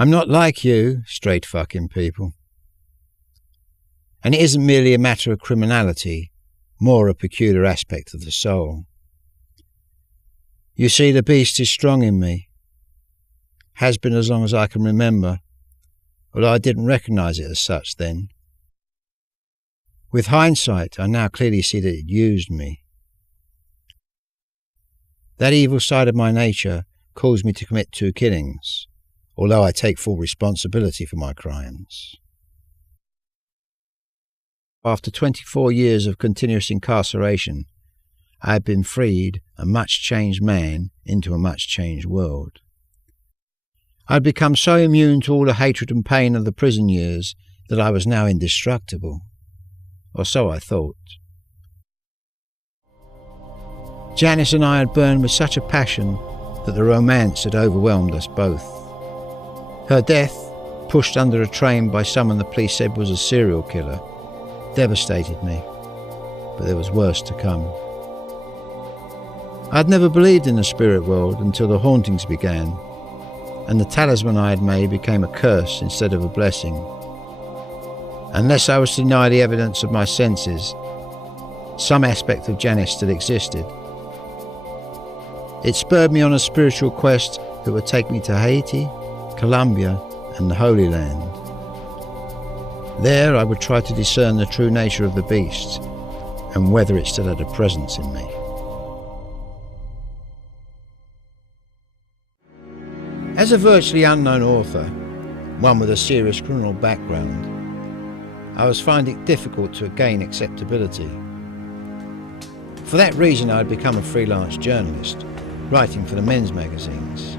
I'm not like you, straight fucking people. And it isn't merely a matter of criminality, more a peculiar aspect of the soul. You see, the beast is strong in me. Has been as long as I can remember, although I didn't recognise it as such then. With hindsight, I now clearly see that it used me. That evil side of my nature caused me to commit 2 killings, although I take full responsibility for my crimes. After 24 years of continuous incarceration, I had been freed, a much changed man, into a much changed world. I had become so immune to all the hatred and pain of the prison years that I was now indestructible. Or so I thought. Janice and I had burned with such a passion that the romance had overwhelmed us both. Her death, pushed under a train by someone the police said was a serial killer, devastated me, but there was worse to come. I had never believed in the spirit world until the hauntings began, and the talisman I had made became a curse instead of a blessing. Unless I was to deny the evidence of my senses, some aspect of Janice still existed. It spurred me on a spiritual quest that would take me to Haiti, Colombia, and the Holy Land. There I would try to discern the true nature of the beast and whether it still had a presence in me. As a virtually unknown author, one with a serious criminal background, I was finding it difficult to gain acceptability. For that reason, I had become a freelance journalist, writing for the men's magazines.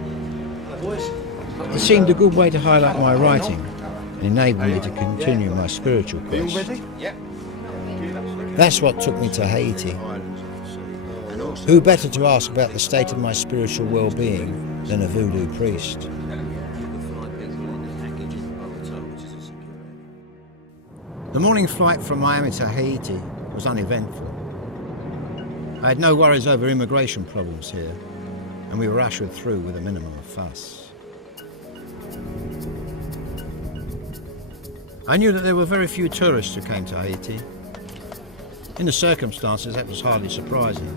It seemed a good way to highlight my writing and enable me to continue my spiritual quest. That's what took me to Haiti. Who better to ask about the state of my spiritual well-being than a voodoo priest? The morning flight from Miami to Haiti was uneventful. I had no worries over immigration problems here, and we were ushered through with a minimum of fuss. I knew that there were very few tourists who came to Haiti. In the circumstances, that was hardly surprising.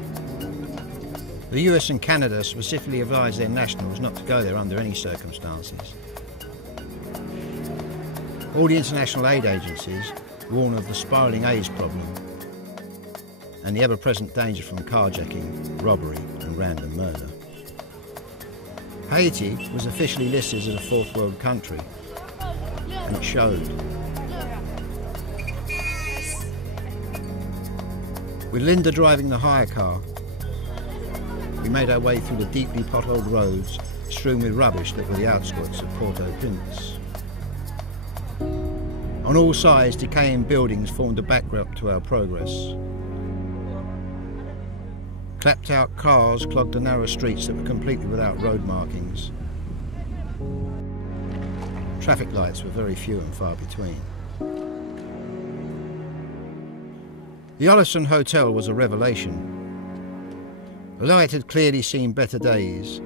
The US and Canada specifically advised their nationals not to go there under any circumstances. All the international aid agencies warn of the spiralling AIDS problem and the ever-present danger from carjacking, robbery and random murder. Haiti was officially listed as a fourth world country, and it showed. With Linda driving the hire car, we made our way through the deeply potholed roads strewn with rubbish that were the outskirts of Port-au-Prince. On all sides, decaying buildings formed a backdrop to our progress. Clapped-out cars clogged the narrow streets that were completely without road markings. Traffic lights were very few and far between. The Olison Hotel was a revelation. Although it had clearly seen better days,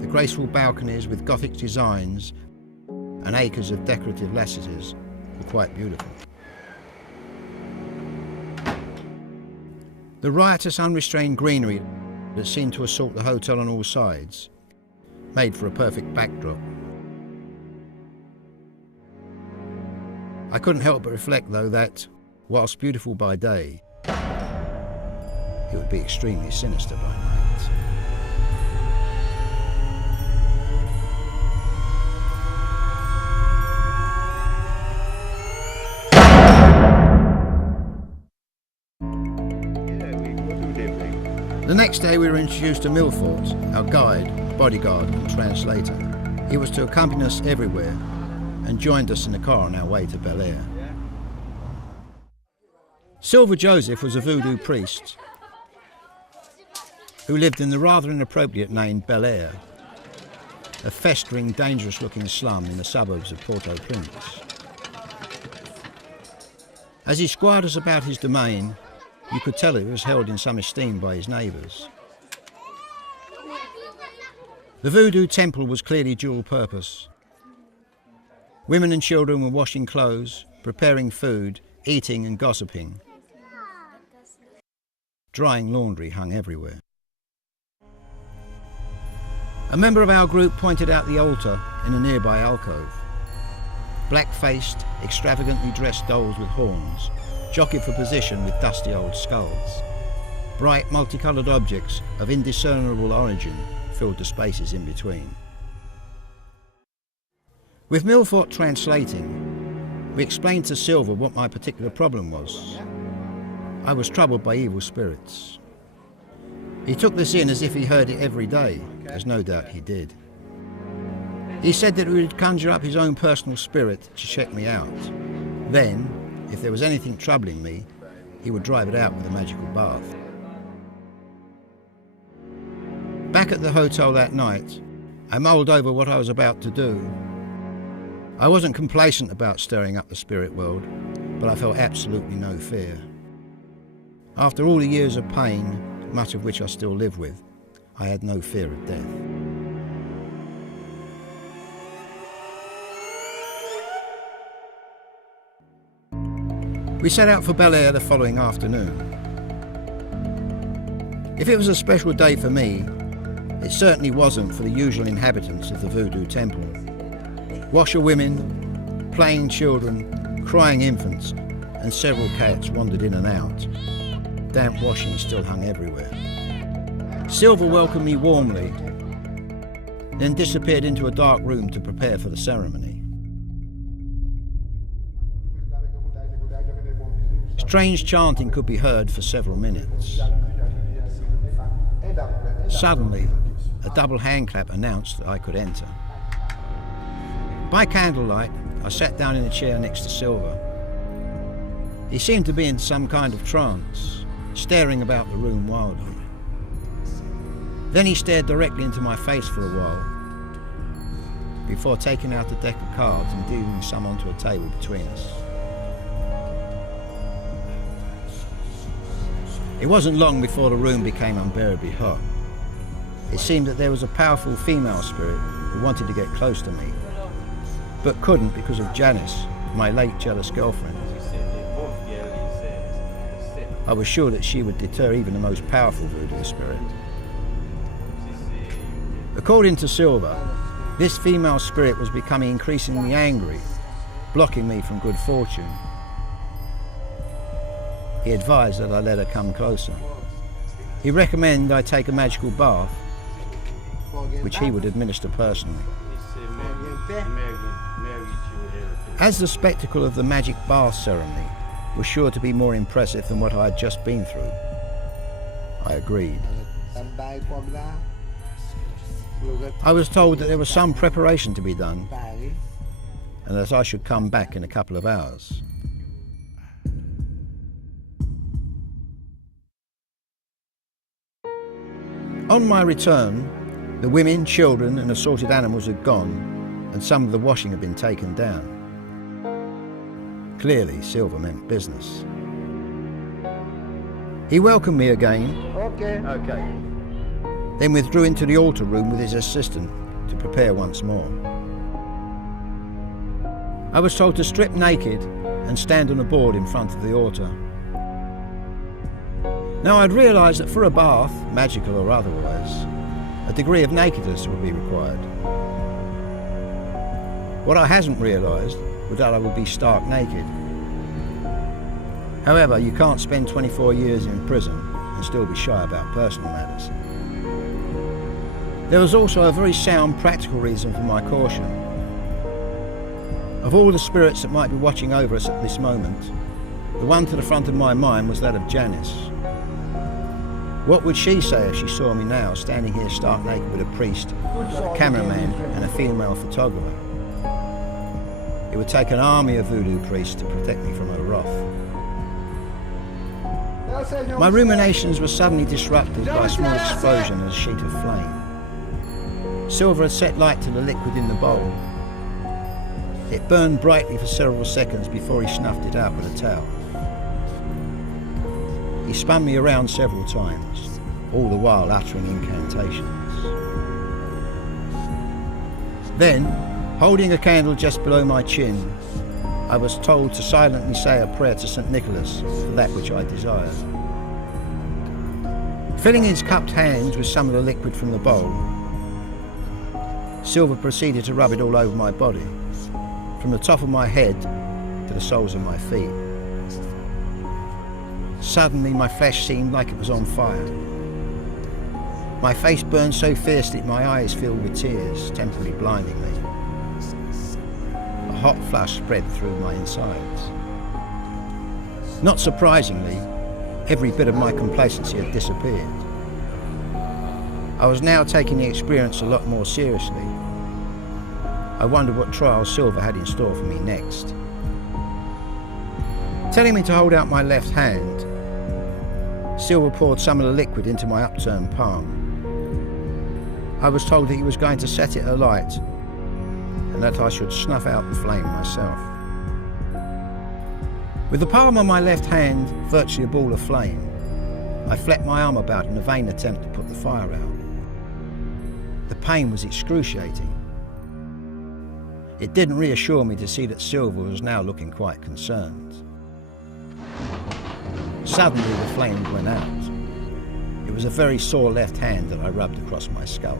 the graceful balconies with Gothic designs and acres of decorative lattices were quite beautiful. The riotous, unrestrained greenery that seemed to assault the hotel on all sides made for a perfect backdrop. I couldn't help but reflect, though, that, whilst beautiful by day, it would be extremely sinister by night. The next day we were introduced to Milford, our guide, bodyguard and translator. He was to accompany us everywhere and joined us in the car on our way to Bel Air. Silver Joseph was a voodoo priest who lived in the rather inappropriate name Bel Air, a festering, dangerous-looking slum in the suburbs of Port-au-Prince. As he squired us about his domain, you could tell he was held in some esteem by his neighbours. The voodoo temple was clearly dual purpose. Women and children were washing clothes, preparing food, eating and gossiping. Drying laundry hung everywhere. A member of our group pointed out the altar in a nearby alcove. Black-faced, extravagantly dressed dolls with horns jockeyed for position with dusty old skulls. Bright, multicoloured objects of indiscernible origin filled the spaces in between. With Milford translating, we explained to Silver what my particular problem was. I was troubled by evil spirits. He took this in as if he heard it every day, as no doubt he did. He said that he would conjure up his own personal spirit to check me out. Then, if there was anything troubling me, he would drive it out with a magical bath. Back at the hotel that night, I mulled over what I was about to do. I wasn't complacent about stirring up the spirit world, but I felt absolutely no fear. After all the years of pain, much of which I still live with, I had no fear of death. We set out for Bel Air the following afternoon. If it was a special day for me, it certainly wasn't for the usual inhabitants of the voodoo temple. Washerwomen, playing children, crying infants, and several cats wandered in and out. Damp washing still hung everywhere. Silver welcomed me warmly, then disappeared into a dark room to prepare for the ceremony. Strange chanting could be heard for several minutes. Suddenly, a double hand clap announced that I could enter. By candlelight, I sat down in a chair next to Silver. He seemed to be in some kind of trance, staring about the room wildly. Then he stared directly into my face for a while, before taking out a deck of cards and dealing some onto a table between us. It wasn't long before the room became unbearably hot. It seemed that there was a powerful female spirit who wanted to get close to me, but couldn't because of Janice, my late jealous girlfriend. I was sure that she would deter even the most powerful voodoo spirit. According to Silver, this female spirit was becoming increasingly angry, blocking me from good fortune. He advised that I let her come closer. He recommended I take a magical bath, which he would administer personally. As the spectacle of the magic bath ceremony was sure to be more impressive than what I had just been through, I agreed. I was told that there was some preparation to be done and that I should come back in a couple of hours. On my return, the women, children and assorted animals had gone, and some of the washing had been taken down. Clearly, Silver meant business. He welcomed me again, then withdrew into the altar room with his assistant to prepare once more. I was told to strip naked and stand on a board in front of the altar. Now I'd realised that for a bath, magical or otherwise, a degree of nakedness would be required. What I hadn't realised was that I would be stark naked. However, you can't spend 24 years in prison and still be shy about personal matters. There was also a very sound practical reason for my caution. Of all the spirits that might be watching over us at this moment, the one to the front of my mind was that of Janice. What would she say if she saw me now standing here stark naked with a priest, a cameraman and a female photographer? It would take an army of voodoo priests to protect me from her wrath. My ruminations were suddenly disrupted by a small explosion and a sheet of flame. Silver had set light to the liquid in the bowl. It burned brightly for several seconds before he snuffed it out with a towel. He spun me around several times, all the while uttering incantations. Then, Holding a candle just below my chin, I was told to silently say a prayer to St. Nicholas for that which I desired. Filling his cupped hands with some of the liquid from the bowl, Silver proceeded to rub it all over my body, from the top of my head to the soles of my feet. Suddenly my flesh seemed like it was on fire. My face burned so fiercely that my eyes filled with tears, temporarily blinding me. A hot flush spread through my insides. Not surprisingly, every bit of my complacency had disappeared. I was now taking the experience a lot more seriously. I wondered what trial Silver had in store for me next. Telling me to hold out my left hand, Silver poured some of the liquid into my upturned palm. I was told that he was going to set it alight and that I should snuff out the flame myself. With the palm of my left hand virtually a ball of flame, I flecked my arm about in a vain attempt to put the fire out. The pain was excruciating. It didn't reassure me to see that Silver was now looking quite concerned. Suddenly the flames went out. It was a very sore left hand that I rubbed across my scalp.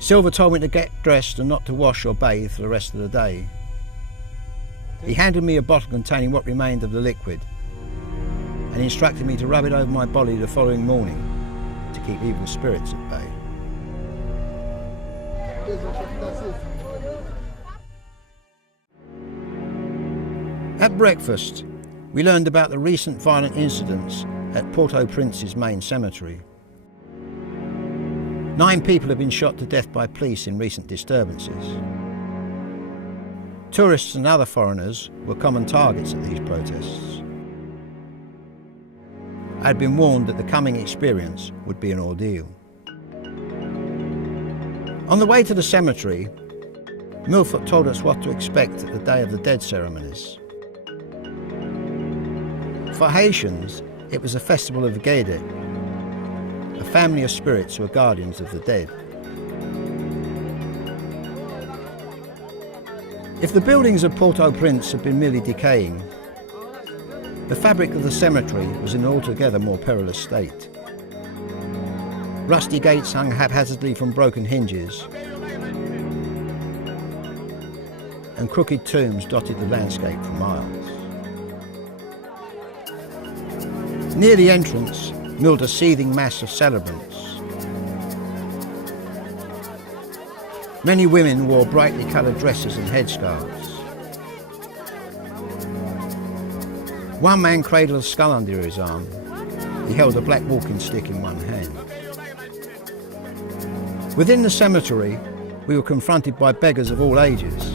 Silver told me to get dressed and not to wash or bathe for the rest of the day. He handed me a bottle containing what remained of the liquid and instructed me to rub it over my body the following morning to keep evil spirits at bay. At breakfast, we learned about the recent violent incidents at Port-au-Prince's main cemetery. 9 people have been shot to death by police in recent disturbances. Tourists and other foreigners were common targets at these protests. I had been warned that the coming experience would be an ordeal. On the way to the cemetery, Milford told us what to expect at the Day of the Dead ceremonies. For Haitians, it was a festival of Jenin, a family of spirits who are guardians of the dead. If the buildings of Port-au-Prince had been merely decaying, the fabric of the cemetery was in an altogether more perilous state. Rusty gates hung haphazardly from broken hinges, and crooked tombs dotted the landscape for miles. Near the entrance milled a seething mass of celebrants. Many women wore brightly coloured dresses and headscarves. One man cradled a skull under his arm. He held a black walking stick in one hand. Within the cemetery, we were confronted by beggars of all ages.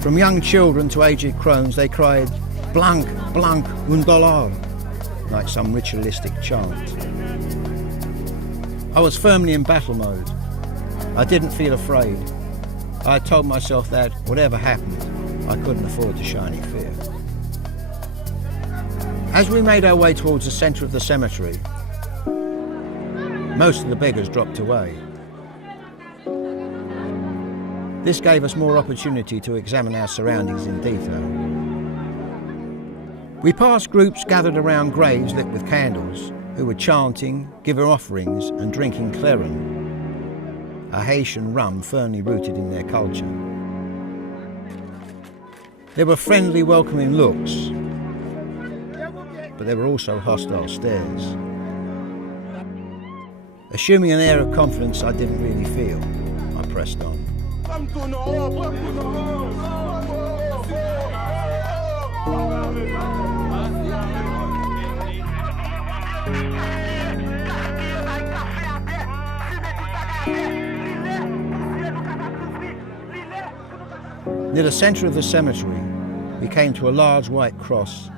From young children to aged crones, they cried, "Blanc, blanc, $1," like some ritualistic chant. I was firmly in battle mode. I didn't feel afraid. I had told myself that, whatever happened, I couldn't afford to show any fear. As we made our way towards the centre of the cemetery, most of the beggars dropped away. This gave us more opportunity to examine our surroundings in detail. We passed groups gathered around graves lit with candles who were chanting, giving offerings and drinking clairin, a Haitian rum firmly rooted in their culture. There were friendly, welcoming looks, but there were also hostile stares. Assuming an air of confidence I didn't really feel, I pressed on. Near the centre of the cemetery, we came to a large white cross,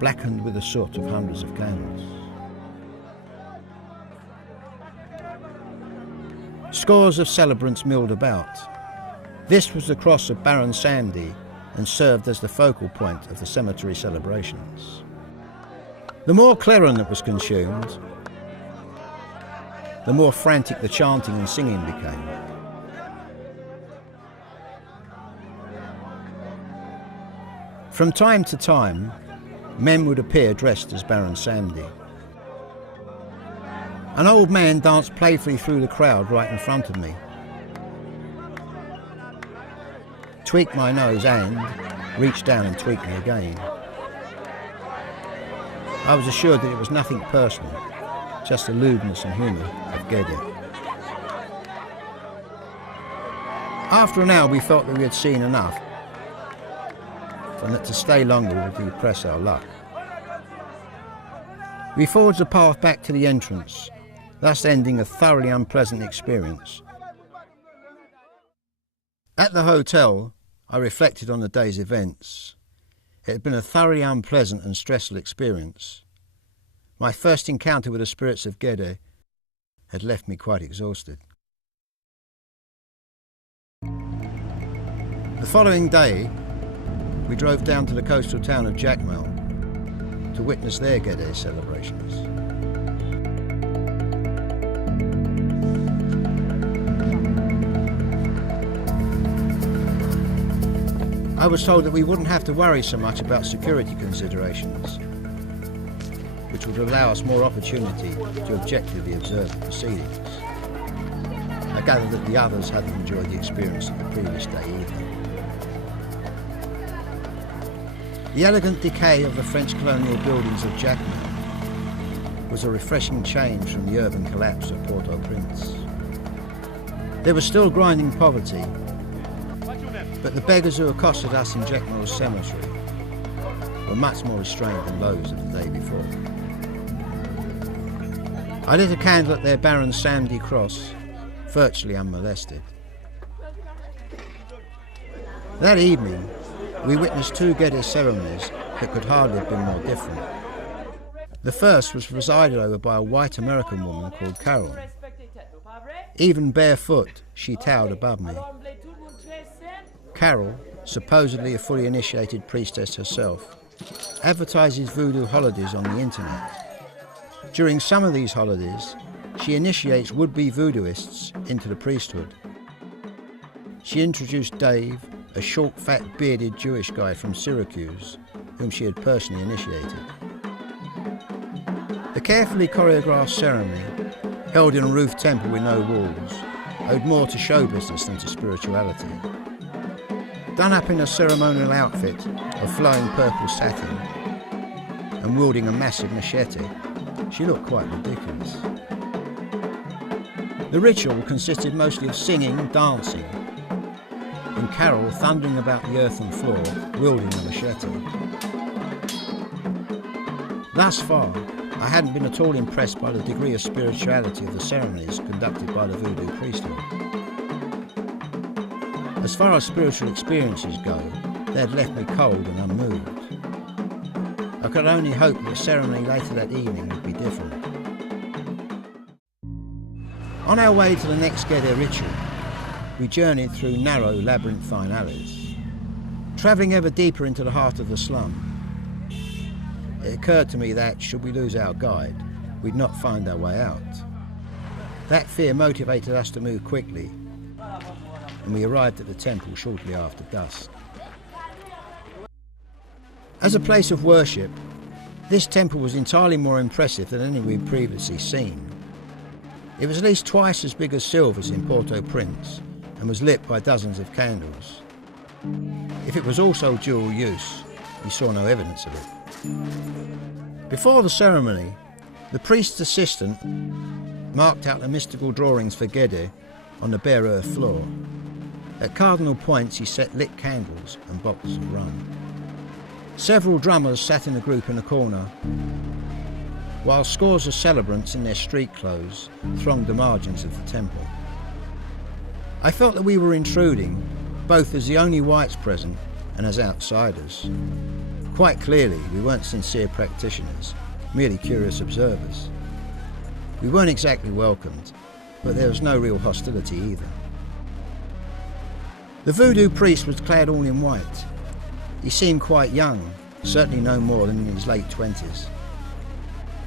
blackened with the soot of hundreds of candles. Scores of celebrants milled about. This was the cross of Baron Sandy and served as the focal point of the cemetery celebrations. The more clairin that was consumed, the more frantic the chanting and singing became. From time to time, men would appear dressed as Baron Samedi. An old man danced playfully through the crowd right in front of me, tweaked my nose and reached down and tweaked me again. I was assured that it was nothing personal, just the lewdness and humour of Gede. After an hour we felt that we had seen enough and that to stay longer would depress our luck. We forged a path back to the entrance, thus ending a thoroughly unpleasant experience. At the hotel, I reflected on the day's events. It had been a thoroughly unpleasant and stressful experience. My first encounter with the spirits of Gede had left me quite exhausted. The following day, we drove down to the coastal town of Jacmel to witness their Gede celebrations. I was told that we wouldn't have to worry so much about security considerations, which would allow us more opportunity to objectively observe the proceedings. I gather that the others hadn't enjoyed the experience of the previous day either. The elegant decay of the French colonial buildings of Jacmel was a refreshing change from the urban collapse of Port-au-Prince. There was still grinding poverty, but the beggars who accosted us in Jacmel's cemetery were much more restrained than those of the day before. I lit a candle at their Baron Samedi cross, virtually unmolested. That evening, we witnessed two Gede ceremonies that could hardly have been more different. The first was presided over by a white American woman called Carol. Even barefoot, she towered above me. Carol, supposedly a fully initiated priestess herself, advertises voodoo holidays on the internet. During some of these holidays, she initiates would-be voodooists into the priesthood. She introduced Dave, a short, fat, bearded Jewish guy from Syracuse, whom she had personally initiated. The carefully choreographed ceremony, held in a roof temple with no walls, owed more to show business than to spirituality. Done up in a ceremonial outfit of flowing purple satin and wielding a massive machete, she looked quite ridiculous. The ritual consisted mostly of singing and dancing, and Carol thundering about the earthen floor, wielding the machete. Thus far, I hadn't been at all impressed by the degree of spirituality of the ceremonies conducted by the voodoo priesthood. As far as spiritual experiences go, they had left me cold and unmoved. I could only hope that the ceremony later that evening would be different. On our way to the next Gede ritual, we journeyed through narrow labyrinthine alleys. Travelling ever deeper into the heart of the slum, it occurred to me that, should we lose our guide, we'd not find our way out. That fear motivated us to move quickly, and we arrived at the temple shortly after dusk. As a place of worship, this temple was entirely more impressive than any we'd previously seen. It was at least twice as big as Silver's in Port-au-Prince and was lit by dozens of candles. If it was also dual use, we saw no evidence of it. Before the ceremony, the priest's assistant marked out the mystical drawings for Gede on the bare earth floor. At cardinal points he set lit candles and bottles of rum. Several drummers sat in a group in a corner, while scores of celebrants in their street clothes thronged the margins of the temple. I felt that we were intruding, both as the only whites present and as outsiders. Quite clearly, we weren't sincere practitioners, merely curious observers. We weren't exactly welcomed, but there was no real hostility either. The voodoo priest was clad all in white. He seemed quite young, certainly no more than in his late 20s.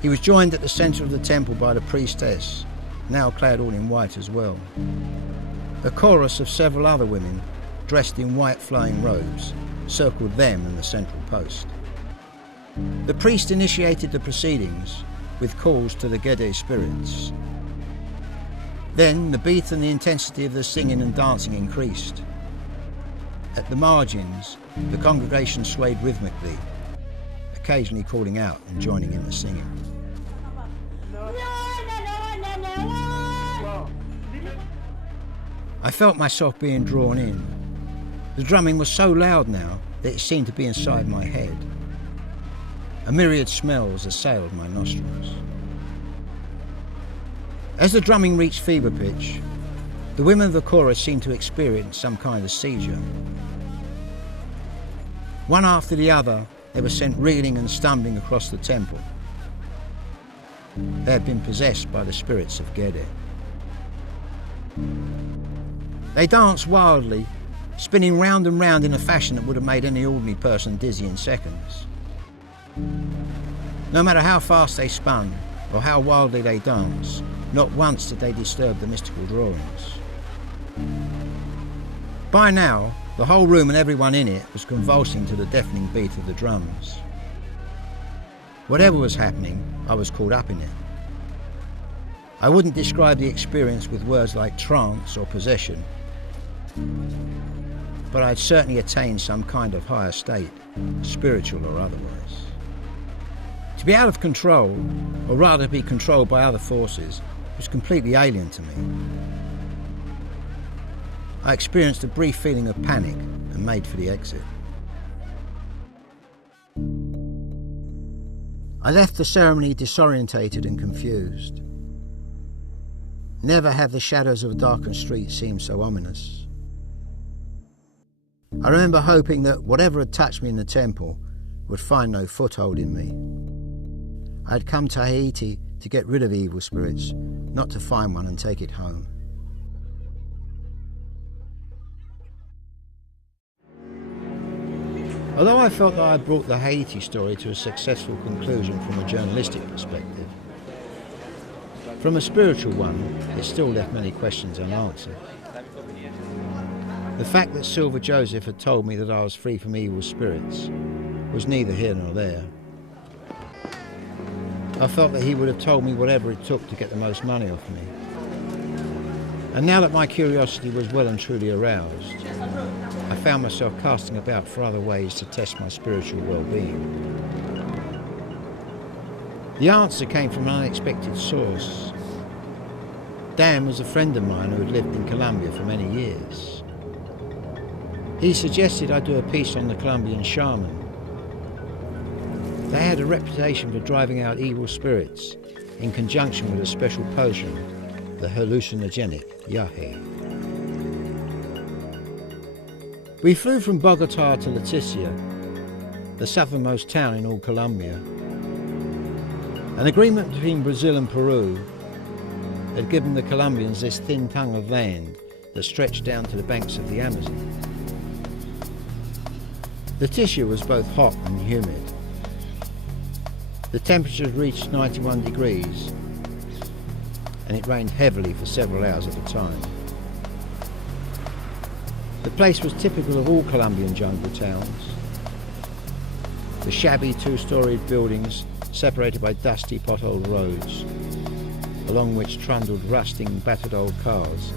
He was joined at the centre of the temple by the priestess, now clad all in white as well. A chorus of several other women, dressed in white flowing robes, circled them and the central post. The priest initiated the proceedings with calls to the Gede spirits. Then the beat and the intensity of the singing and dancing increased. At the margins, the congregation swayed rhythmically, occasionally calling out and joining in the singing. I felt myself being drawn in. The drumming was so loud now that it seemed to be inside my head. A myriad smells assailed my nostrils. As the drumming reached fever pitch, the women of the chorus seemed to experience some kind of seizure. One after the other, they were sent reeling and stumbling across the temple. They had been possessed by the spirits of Gede. They danced wildly, spinning round and round in a fashion that would have made any ordinary person dizzy in seconds. No matter how fast they spun or how wildly they danced, not once did they disturb the mystical drawings. By now, the whole room and everyone in it was convulsing to the deafening beat of the drums. Whatever was happening, I was caught up in it. I wouldn't describe the experience with words like trance or possession, but I'd certainly attained some kind of higher state, spiritual or otherwise. To be out of control, or rather be controlled by other forces, was completely alien to me. I experienced a brief feeling of panic and made for the exit. I left the ceremony disorientated and confused. Never have the shadows of a darkened street seemed so ominous. I remember hoping that whatever had touched me in the temple would find no foothold in me. I had come to Haiti to get rid of evil spirits, not to find one and take it home. Although I felt that I had brought the Haiti story to a successful conclusion from a journalistic perspective, from a spiritual one, it still left many questions unanswered. The fact that Silver Joseph had told me that I was free from evil spirits was neither here nor there. I felt that he would have told me whatever it took to get the most money off me. And now that my curiosity was well and truly aroused, I found myself casting about for other ways to test my spiritual well-being. The answer came from an unexpected source. Dan was a friend of mine who had lived in Colombia for many years. He suggested I do a piece on the Colombian shaman. They had a reputation for driving out evil spirits in conjunction with a special potion, the hallucinogenic yahe. We flew from Bogota to Leticia, the southernmost town in all Colombia. An agreement between Brazil and Peru had given the Colombians this thin tongue of land that stretched down to the banks of the Amazon. Leticia was both hot and humid. The temperature reached 91 degrees and it rained heavily for several hours at a time. The place was typical of all Colombian jungle towns. The shabby two-storied buildings separated by dusty potholed roads, along which trundled rusting, battered old cars,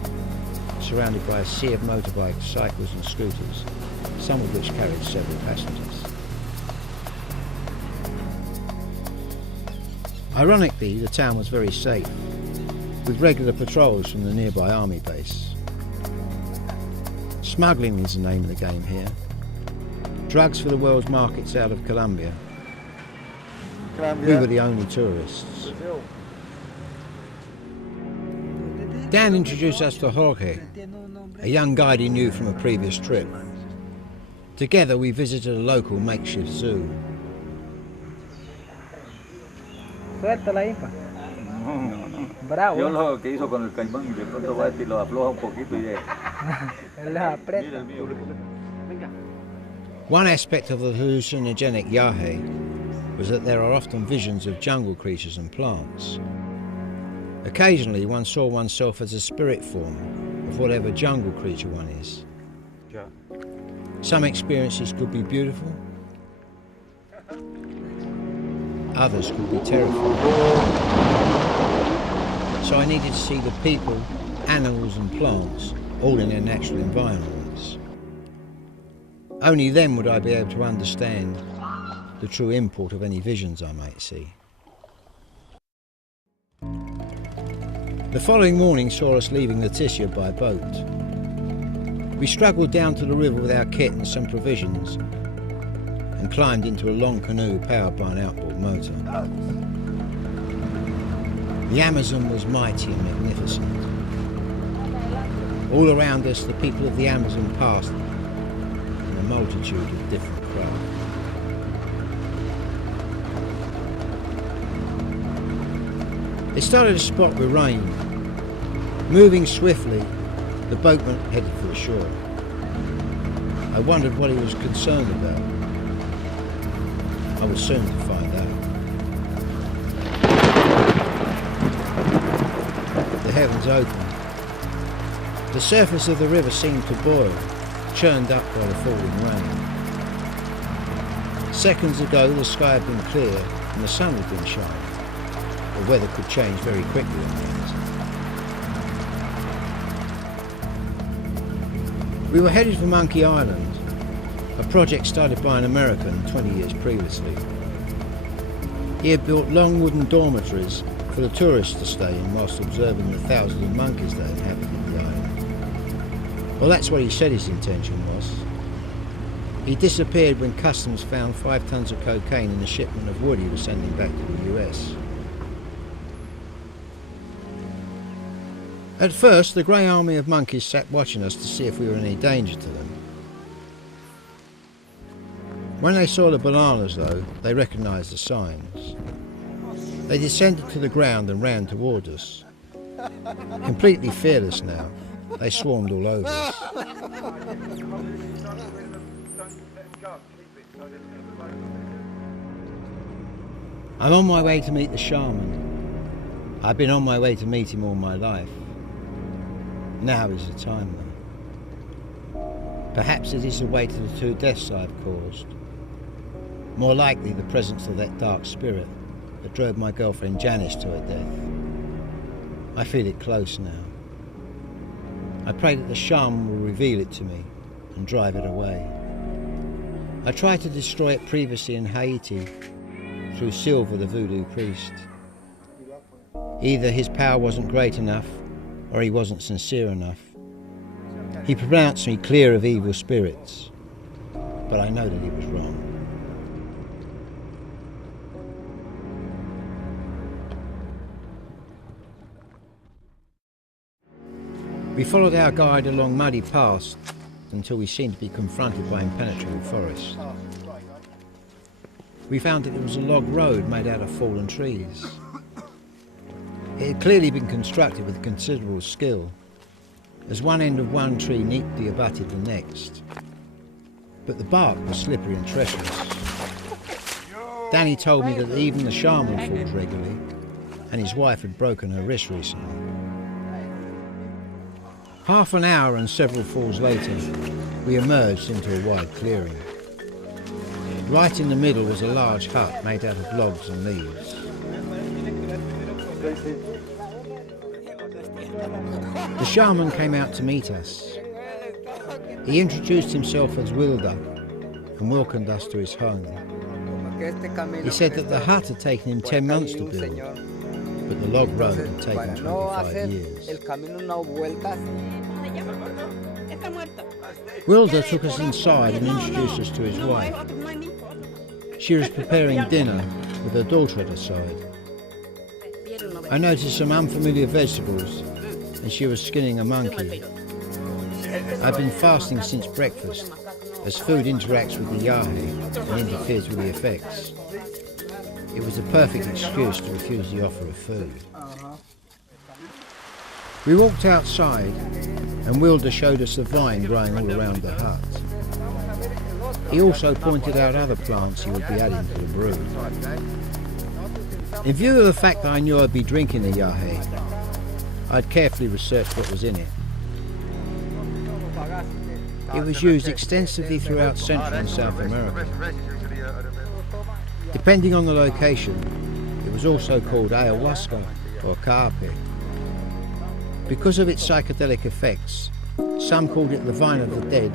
surrounded by a sea of motorbikes, cycles and scooters, some of which carried several passengers. Ironically, the town was very safe, with regular patrols from the nearby army base. Smuggling is the name of the game here. Drugs for the world's markets out of Colombia. We were the only tourists. Dan introduced us to Jorge, a young guide he knew from a previous trip. Together we visited a local makeshift zoo. Suéltala ahí, pa. Bravo. Yo lo que hizo con el caimán y de pronto va y lo afloja un poquito y Él las aprieta. One aspect of the hallucinogenic yahe was that there are often visions of jungle creatures and plants. Occasionally one saw oneself as a spirit form of whatever jungle creature one is. Some experiences could be beautiful, others could be terrifying. So I needed to see the people, animals and plants all in their natural environments. Only then would I be able to understand the true import of any visions I might see. The following morning saw us leaving Leticia by boat. We struggled down to the river with our kit and some provisions and climbed into a long canoe powered by an outboard motor. The Amazon was mighty and magnificent. All around us the people of the Amazon passed in a multitude of different craft. It started to spot with rain. Moving swiftly, the boatman headed for the shore. I wondered what he was concerned about. I was soon to find out. The heavens opened. The surface of the river seemed to boil, churned up by the falling rain. Seconds ago the sky had been clear and the sun had been shining. The weather could change very quickly on the Amazon. We were headed for Monkey Island, a project started by an American 20 years previously. He had built long wooden dormitories for the tourists to stay in whilst observing the thousands of monkeys that inhabited the island. Well, that's what he said his intention was. He disappeared when customs found 5 tons of cocaine in a shipment of wood he was sending back to the US. At first, the grey army of monkeys sat watching us to see if we were in any danger to them. When they saw the bananas, though, they recognised the signs. They descended to the ground and ran toward us. Completely fearless now, they swarmed all over us. I'm on my way to meet the shaman. I've been on my way to meet him all my life. Now is the time, though. Perhaps it is the way to the 2 deaths I've caused. More likely the presence of that dark spirit that drove my girlfriend Janice to her death. I feel it close now. I pray that the shaman will reveal it to me and drive it away. I tried to destroy it previously in Haiti through Silver, the voodoo priest. Either his power wasn't great enough or he wasn't sincere enough. He pronounced me clear of evil spirits, but I know that he was wrong. We followed our guide along muddy paths until we seemed to be confronted by impenetrable forest. We found that it was a log road made out of fallen trees. It had clearly been constructed with considerable skill, as one end of one tree neatly abutted the next. But the bark was slippery and treacherous. Danny told me that even the shaman falls regularly, and his wife had broken her wrist recently. Half an hour and several falls later, we emerged into a wide clearing. Right in the middle was a large hut made out of logs and leaves. The shaman came out to meet us. He introduced himself as Wilder and welcomed us to his home. He said that the hut had taken him 10 months to build, but the log road had taken 25 years. Wilder took us inside and introduced us to his wife. She was preparing dinner with her daughter at her side. I noticed some unfamiliar vegetables and she was skinning a monkey. I've been fasting since breakfast, as food interacts with the yahe and interferes with the effects. It was a perfect excuse to refuse the offer of food. We walked outside and Wilder showed us the vine growing all around the hut. He also pointed out other plants he would be adding to the brew. In view of the fact that I knew I'd be drinking the yahe, I'd carefully researched what was in it. It was used extensively throughout Central and South America. Depending on the location, it was also called ayahuasca or carpe. Because of its psychedelic effects, some called it the vine of the dead,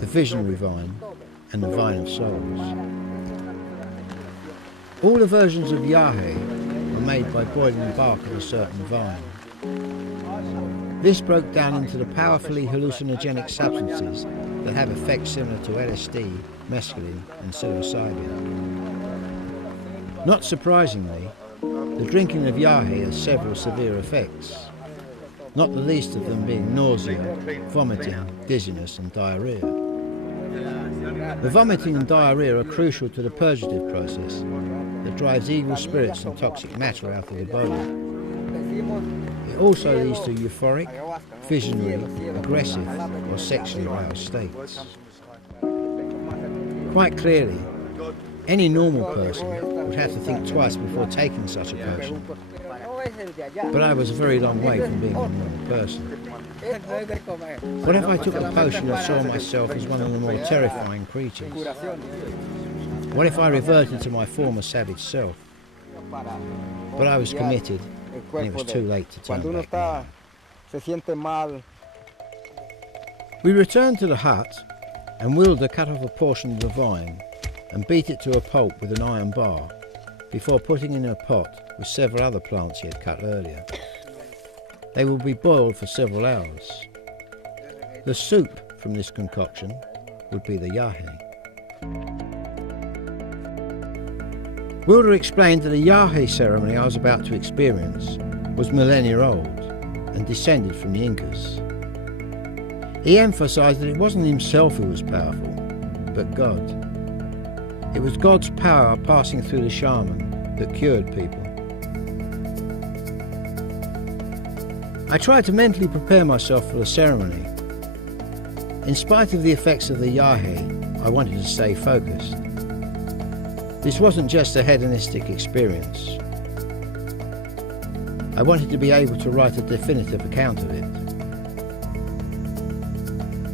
the visionary vine, and the vine of souls. All the versions of yahe are made by boiling the bark of a certain vine. This broke down into the powerfully hallucinogenic substances that have effects similar to LSD, mescaline, and psilocybin. Not surprisingly, the drinking of yahe has several severe effects, not the least of them being nausea, vomiting, dizziness, and diarrhea. The vomiting and diarrhea are crucial to the purgative process that drives evil spirits and toxic matter out of the body. It also leads to euphoric, visionary, aggressive, or sexually aroused states. Quite clearly, any normal person would have to think twice before taking such a potion. But I was a very long way from being a normal person. What if I took a potion and saw myself as one of the more terrifying creatures? What if I reverted to my former savage self? But I was committed, and it was too late to turn back now. We returned to the hut, and Wilder cut off a portion of the vine and beat it to a pulp with an iron bar before putting in a pot with several other plants he had cut earlier. They will be boiled for several hours. The soup from this concoction would be the yahe. Wilder explained that the yahe ceremony I was about to experience was millennia old and descended from the Incas. He emphasised that it wasn't himself who was powerful, but God. It was God's power passing through the shaman that cured people. I tried to mentally prepare myself for the ceremony. In spite of the effects of the yahe, I wanted to stay focused. This wasn't just a hedonistic experience. I wanted to be able to write a definitive account of it.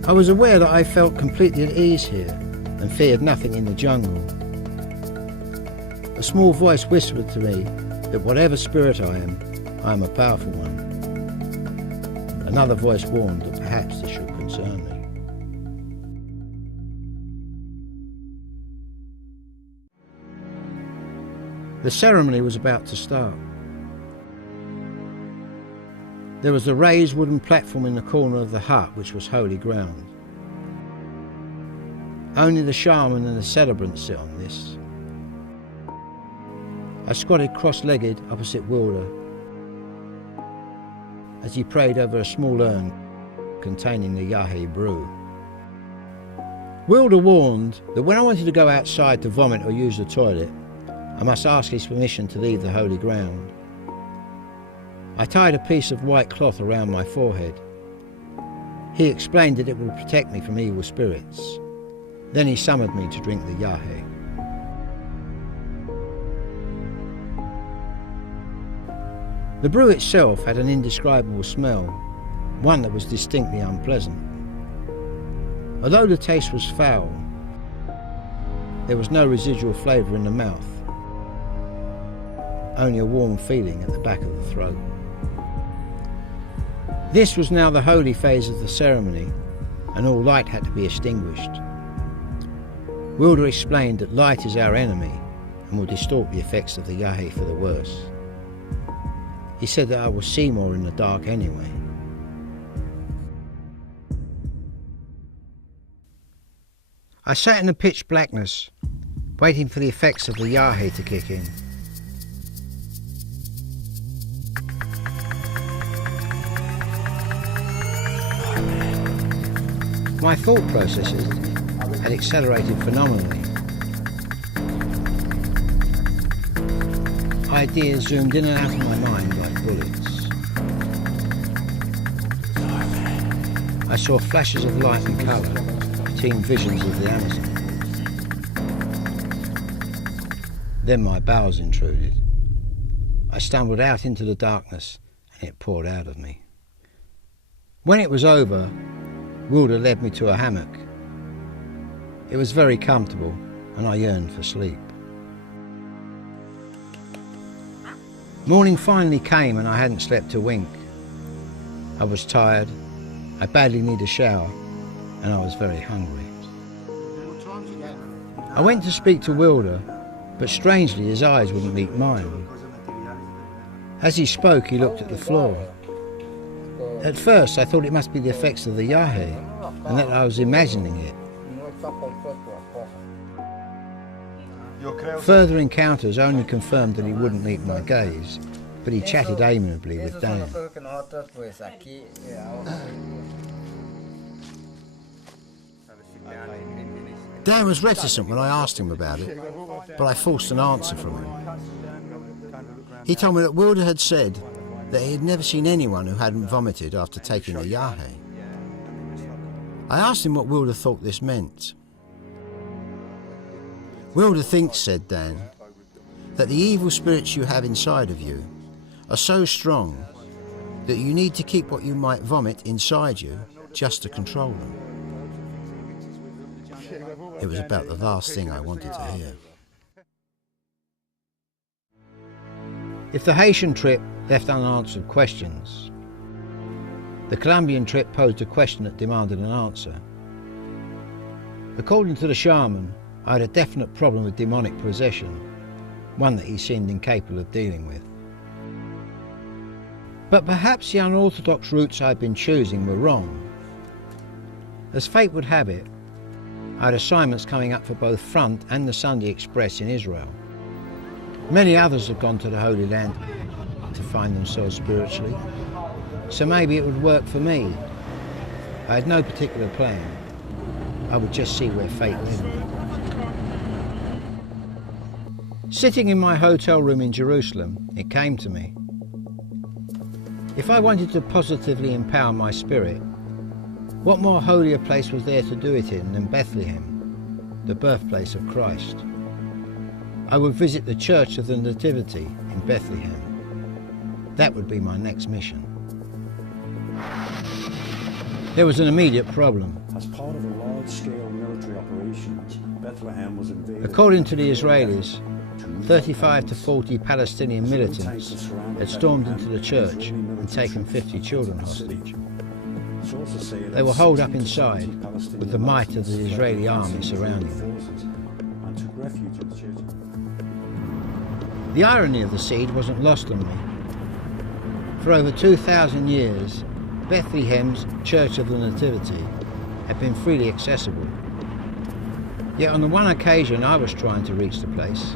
I was aware that I felt completely at ease here and feared nothing in the jungle. A small voice whispered to me that whatever spirit I am a powerful one. Another voice warned that perhaps this should concern me. The ceremony was about to start. There was a raised wooden platform in the corner of the hut which was holy ground. Only the shaman and the celebrants sit on this. I squatted cross-legged opposite Wilder as he prayed over a small urn containing the yahe brew. Wilder warned that when I wanted to go outside to vomit or use the toilet, I must ask his permission to leave the holy ground. I tied a piece of white cloth around my forehead. He explained that it would protect me from evil spirits. Then he summoned me to drink the yahe. The brew itself had an indescribable smell, one that was distinctly unpleasant. Although the taste was foul, there was no residual flavour in the mouth, only a warm feeling at the back of the throat. This was now the holy phase of the ceremony, and all light had to be extinguished. Wilder explained that light is our enemy and will distort the effects of the yahe for the worse. He said that I will see more in the dark anyway. I sat in the pitch blackness, waiting for the effects of the yahe to kick in. My thought processes had accelerated phenomenally. Ideas zoomed in and out of my mind like bullets. I saw flashes of light and colour, between visions of the Amazon. Then my bowels intruded. I stumbled out into the darkness and it poured out of me. When it was over, Wilder led me to a hammock. It was very comfortable and I yearned for sleep. Morning finally came and I hadn't slept a wink. I was tired, I badly needed a shower, and I was very hungry. I went to speak to Wilder, but strangely his eyes wouldn't meet mine. As he spoke, he looked at the floor. At first I thought it must be the effects of the yahe, and that I was imagining it. Further encounters only confirmed that he wouldn't meet my gaze, but he chatted amiably with Dan. Dan was reticent when I asked him about it, but I forced an answer from him. He told me that Wilder had said that he had never seen anyone who hadn't vomited after taking a yahe. I asked him what Wilder thought this meant. Wilder thinks, said Dan, that the evil spirits you have inside of you are so strong that you need to keep what you might vomit inside you just to control them. It was about the last thing I wanted to hear. If the Haitian trip left unanswered questions, the Colombian trip posed a question that demanded an answer. According to the shaman, I had a definite problem with demonic possession, one that he seemed incapable of dealing with. But perhaps the unorthodox routes I'd been choosing were wrong. As fate would have it, I had assignments coming up for both Front and the Sunday Express in Israel. Many others had gone to the Holy Land to find themselves spiritually, so maybe it would work for me. I had no particular plan. I would just see where fate led me. Sitting in my hotel room in Jerusalem, it came to me. If I wanted to positively empower my spirit, what more holy a place was there to do it in than Bethlehem, the birthplace of Christ? I would visit the Church of the Nativity in Bethlehem. That would be my next mission. There was an immediate problem. As part of a large-scale military operation, Bethlehem was invaded. According to the Israelis, 35 to 40 Palestinian militants had stormed into the church and taken 50 children hostage. They were holed up inside with the might of the Israeli army surrounding them. The irony of the siege wasn't lost on me. For over 2,000 years, Bethlehem's Church of the Nativity had been freely accessible. Yet on the one occasion I was trying to reach the place,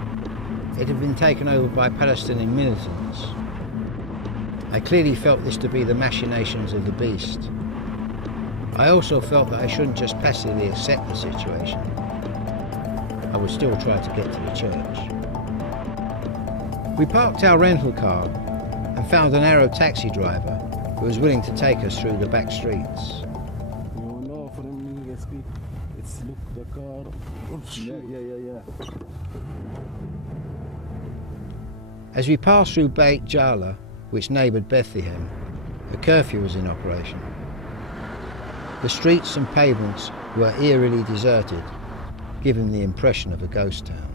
it had been taken over by Palestinian militants. I clearly felt this to be the machinations of the beast. I also felt that I shouldn't just passively accept the situation. I would still try to get to the church. We parked our rental car and found an Arab taxi driver who was willing to take us through the back streets. As we passed through Beit Jala, which neighboured Bethlehem, a curfew was in operation. The streets and pavements were eerily deserted, giving the impression of a ghost town.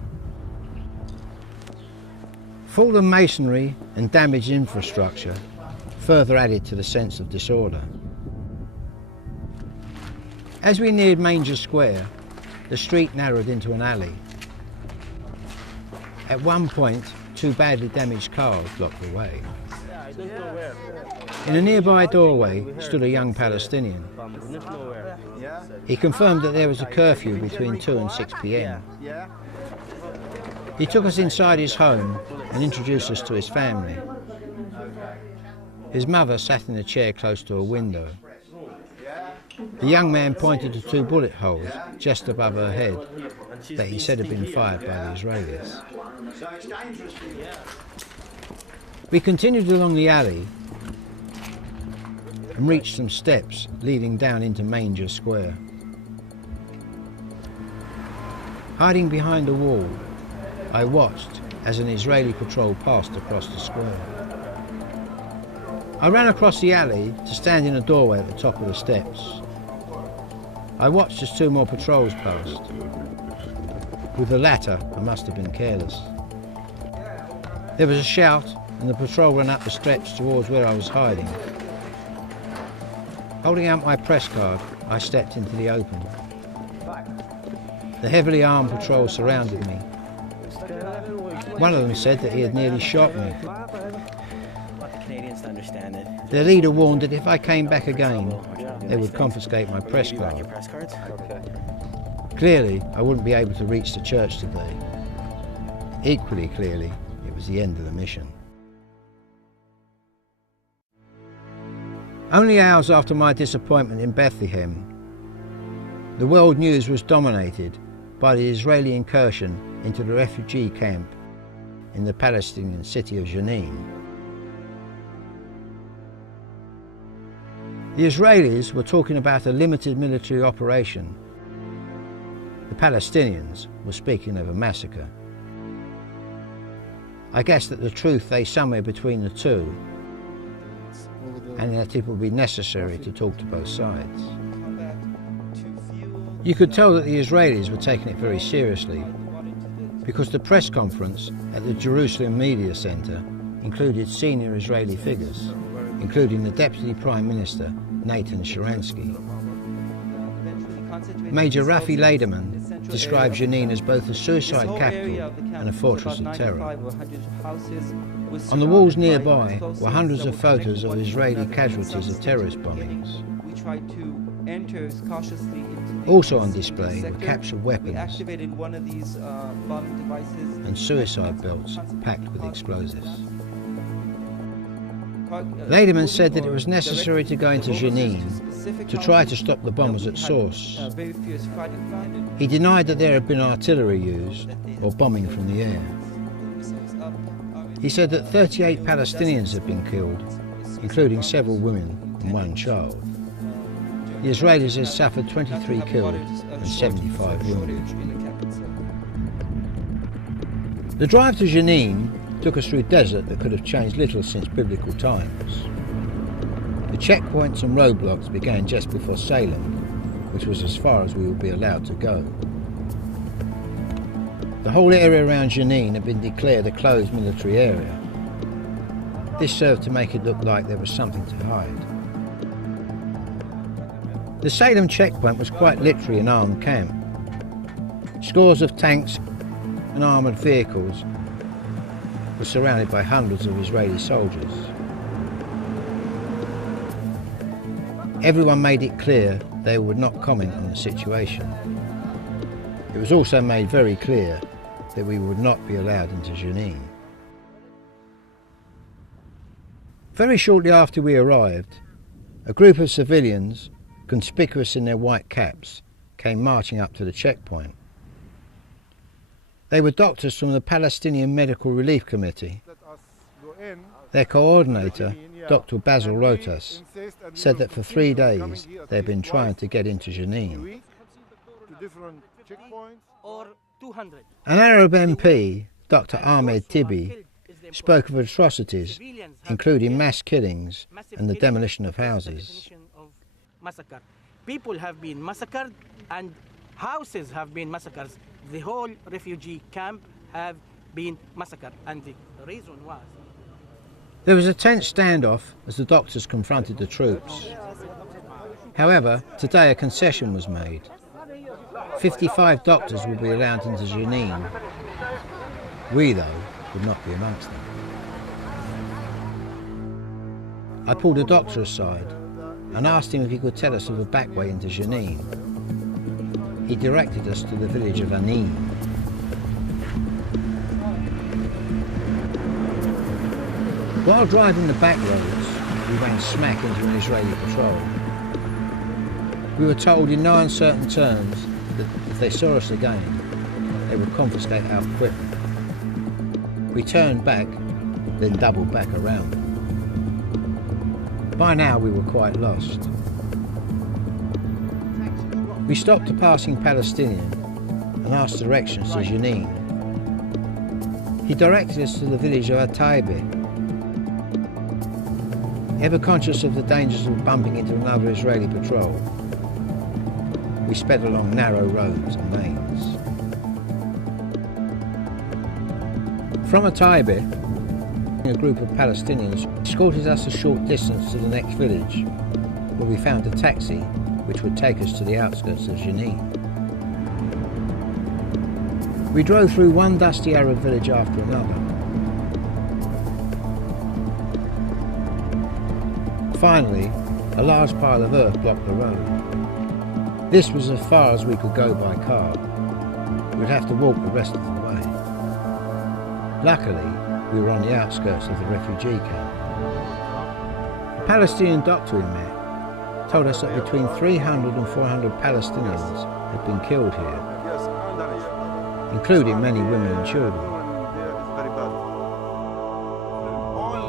Fallen masonry and damaged infrastructure further added to the sense of disorder. As we neared Manger Square, the street narrowed into an alley. At one point, 2 badly damaged cars blocked the way. In a nearby doorway stood a young Palestinian. He confirmed that there was a curfew between 2 and 6 p.m. He took us inside his home and introduced us to his family. His mother sat in a chair close to a window. The young man pointed to 2 bullet holes just above her head that he said had been fired by the Israelis. We continued along the alley and reached some steps leading down into Manger Square. Hiding behind a wall, I watched as an Israeli patrol passed across the square. I ran across the alley to stand in a doorway at the top of the steps. I watched as 2 more patrols passed. With the latter, I must have been careless. There was a shout and the patrol ran up the steps towards where I was hiding. Holding out my press card, I stepped into the open. The heavily armed patrol surrounded me. One of them said that he had nearly shot me. Canadians to understand it. Their leader warned that if I came back again, they would confiscate my press card. Clearly, I wouldn't be able to reach the church today. Equally clearly, it was the end of the mission. Only hours after my disappointment in Bethlehem, the world news was dominated by the Israeli incursion into the refugee camp in the Palestinian city of Jenin. The Israelis were talking about a limited military operation. The Palestinians were speaking of a massacre. I guess that the truth lay somewhere between the two, and that it would be necessary to talk to both sides. You could tell that the Israelis were taking it very seriously, because the press conference at the Jerusalem Media Center included senior Israeli figures, including the Deputy Prime Minister, Nathan Sharansky. Major Rafi Lederman described Jenin as both a suicide capital and a fortress of terror. On the walls nearby were hundreds of photos of Israeli casualties of terrorist bombings. Also on display were captured weapons and suicide belts packed with explosives. Lederman said that it was necessary to go into Jenin to try to stop the bombers at source. He denied that there had been artillery used or bombing from the air. He said that 38 Palestinians had been killed, including several women and 1 child. The Israelis had suffered 23 killed and 75 wounded. The drive to Jenin took us through desert that could have changed little since biblical times. The checkpoints and roadblocks began just before Salem, which was as far as we would be allowed to go. The whole area around Jenin had been declared a closed military area. This served to make it look like there was something to hide. The Salem checkpoint was quite literally an armed camp. Scores of tanks and armoured vehicles were surrounded by hundreds of Israeli soldiers. Everyone made it clear they would not comment on the situation. It was also made very clear that we would not be allowed into Jenin. Very shortly after we arrived, a group of civilians, conspicuous in their white caps, came marching up to the checkpoint. They were doctors from the Palestinian Medical Relief Committee. Their coordinator, Dr. Basil Rotas, said that for 3 days they had been trying to get into Jenin. An Arab MP, Dr. Ahmed Tibi, spoke of atrocities, including mass killings and the demolition of houses. People have been massacred and houses have been massacred. The whole refugee camp have been massacred, and the reason was... There was a tense standoff as the doctors confronted the troops. However, today a concession was made. 55 doctors will be allowed into Jenin. We, though, would not be amongst them. I pulled a doctor aside and asked him if he could tell us of a back way into Jenin. He directed us to the village of Jenin. While driving the back roads, we ran smack into an Israeli patrol. We were told in no uncertain terms that if they saw us again, they would confiscate our equipment. We turned back, then doubled back around. By now we were quite lost. We stopped a passing Palestinian and asked directions to Jenin. He directed us to the village of Ataibe. Ever conscious of the dangers of bumping into another Israeli patrol, we sped along narrow roads and lanes. From Ataibe, a group of Palestinians escorted us a short distance to the next village, where we found a taxi which would take us to the outskirts of Jenin. We drove through one dusty Arab village after another. Finally, a large pile of earth blocked the road. This was as far as we could go by car. We'd have to walk the rest of the way. Luckily, we were on the outskirts of the refugee camp. The Palestinian doctor we met told us that between 300 and 400 Palestinians had been killed here, including many women and children.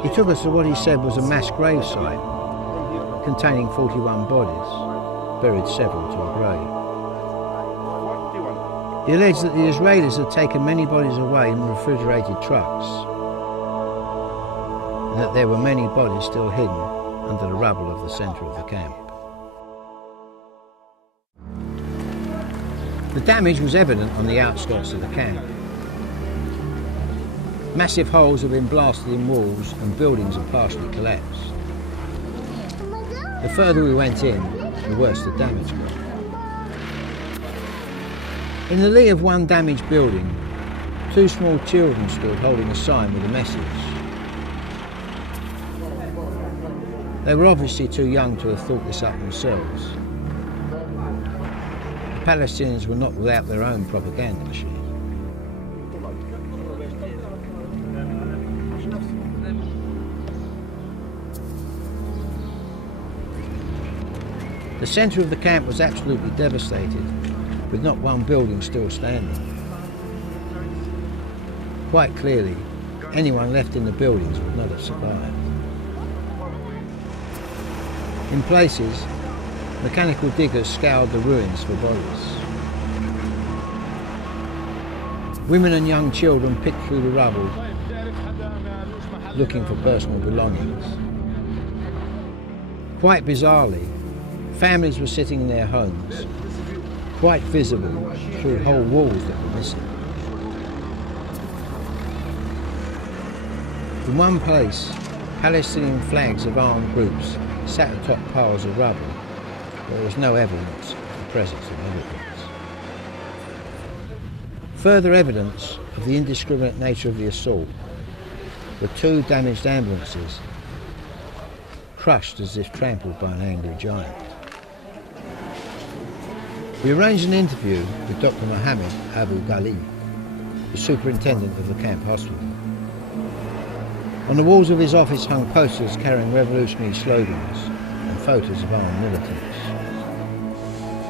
He took us to what he said was a mass grave site containing 41 bodies, buried several to a grave. He alleged that the Israelis had taken many bodies away in refrigerated trucks, and that there were many bodies still hidden under the rubble of the centre of the camp. The damage was evident on the outskirts of the camp. Massive holes had been blasted in walls and buildings had partially collapsed. The further we went in, the worse the damage got. In the lee of one damaged building, two small children stood holding a sign with a message. They were obviously too young to have thought this up themselves. The Palestinians were not without their own propaganda machine. The centre of the camp was absolutely devastated, with not one building still standing. Quite clearly, anyone left in the buildings would not have survived. In places, mechanical diggers scoured the ruins for bodies. Women and young children picked through the rubble, looking for personal belongings. Quite bizarrely, families were sitting in their homes, quite visible through whole walls that were missing. In one place, Palestinian flags of armed groups sat atop piles of rubble, but there was no evidence of the presence of militants. Further evidence of the indiscriminate nature of the assault were two damaged ambulances, crushed as if trampled by an angry giant. We arranged an interview with Dr. Mohammed Abu Ghali, the superintendent of the camp hospital. On the walls of his office hung posters carrying revolutionary slogans and photos of armed militants.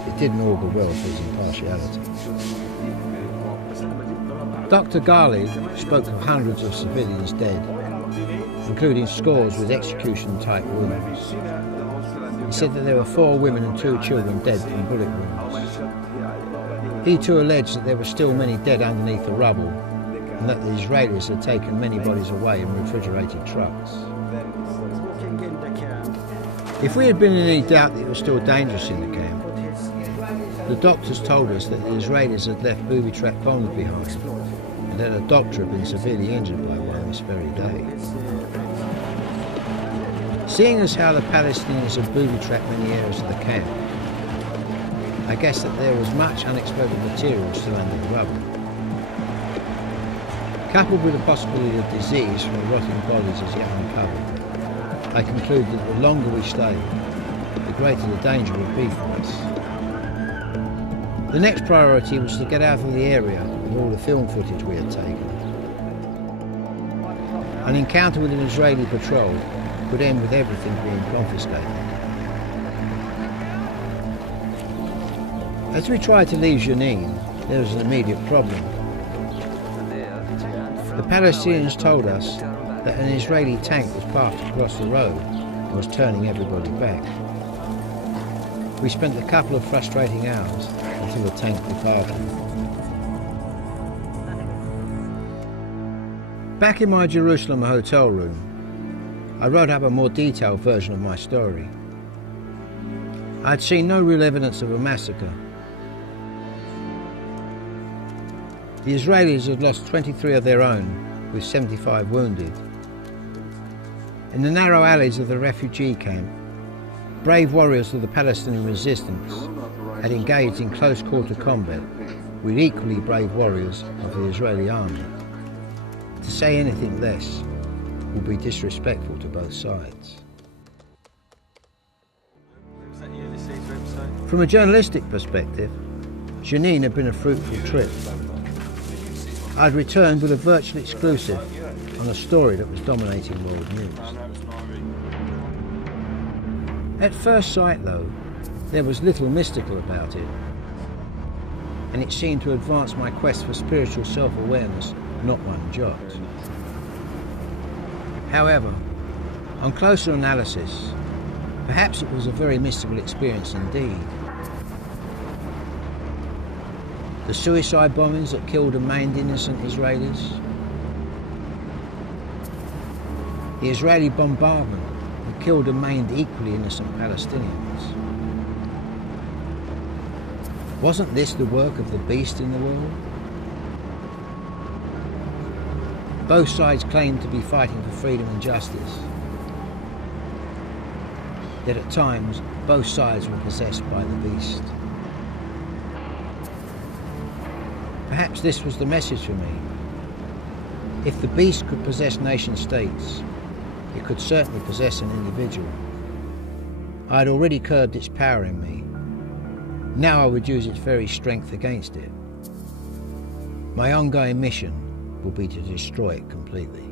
It didn't augur well for his impartiality. Dr. Ghali spoke of hundreds of civilians dead, including scores with execution-type wounds. He said that there were 4 women and 2 children dead from bullet wounds. He too alleged that there were still many dead underneath the rubble, and that the Israelis had taken many bodies away in refrigerated trucks. If we had been in any doubt that it was still dangerous in the camp, the doctors told us that the Israelis had left booby-trapped bombs behind, and that a doctor had been severely injured by one this very day. Seeing as how the Palestinians had booby-trapped many areas of the camp, I guess that there was much unexploded material still under the rubble. Coupled with the possibility of disease from the rotting bodies as yet uncovered, I concluded that the longer we stayed, the greater the danger would be for us. The next priority was to get out of the area with all the film footage we had taken. An encounter with an Israeli patrol could end with everything being confiscated. As we tried to leave Jenin, there was an immediate problem. The Palestinians told us that an Israeli tank was parked across the road and was turning everybody back. We spent a couple of frustrating hours until the tank departed. Back in my Jerusalem hotel room, I wrote up a more detailed version of my story. I had seen no real evidence of a massacre. The Israelis had lost 23 of their own, with 75 wounded. In the narrow alleys of the refugee camp, brave warriors of the Palestinian resistance had engaged in close-quarter combat with equally brave warriors of the Israeli army. To say anything less would be disrespectful to both sides. From a journalistic perspective, Jenin had been a fruitful trip. I'd returned with a virtual exclusive on a story that was dominating world news. At first sight, though, there was little mystical about it, and it seemed to advance my quest for spiritual self-awareness not one jot. However, on closer analysis, perhaps it was a very mystical experience indeed. The suicide bombings that killed and maimed innocent Israelis, the Israeli bombardment that killed and maimed equally innocent Palestinians. Wasn't this the work of the beast in the world? Both sides claimed to be fighting for freedom and justice. Yet at times, both sides were possessed by the beast. Perhaps this was the message for me. If the beast could possess nation states, it could certainly possess an individual. I had already curbed its power in me. Now I would use its very strength against it. My ongoing mission will be to destroy it completely.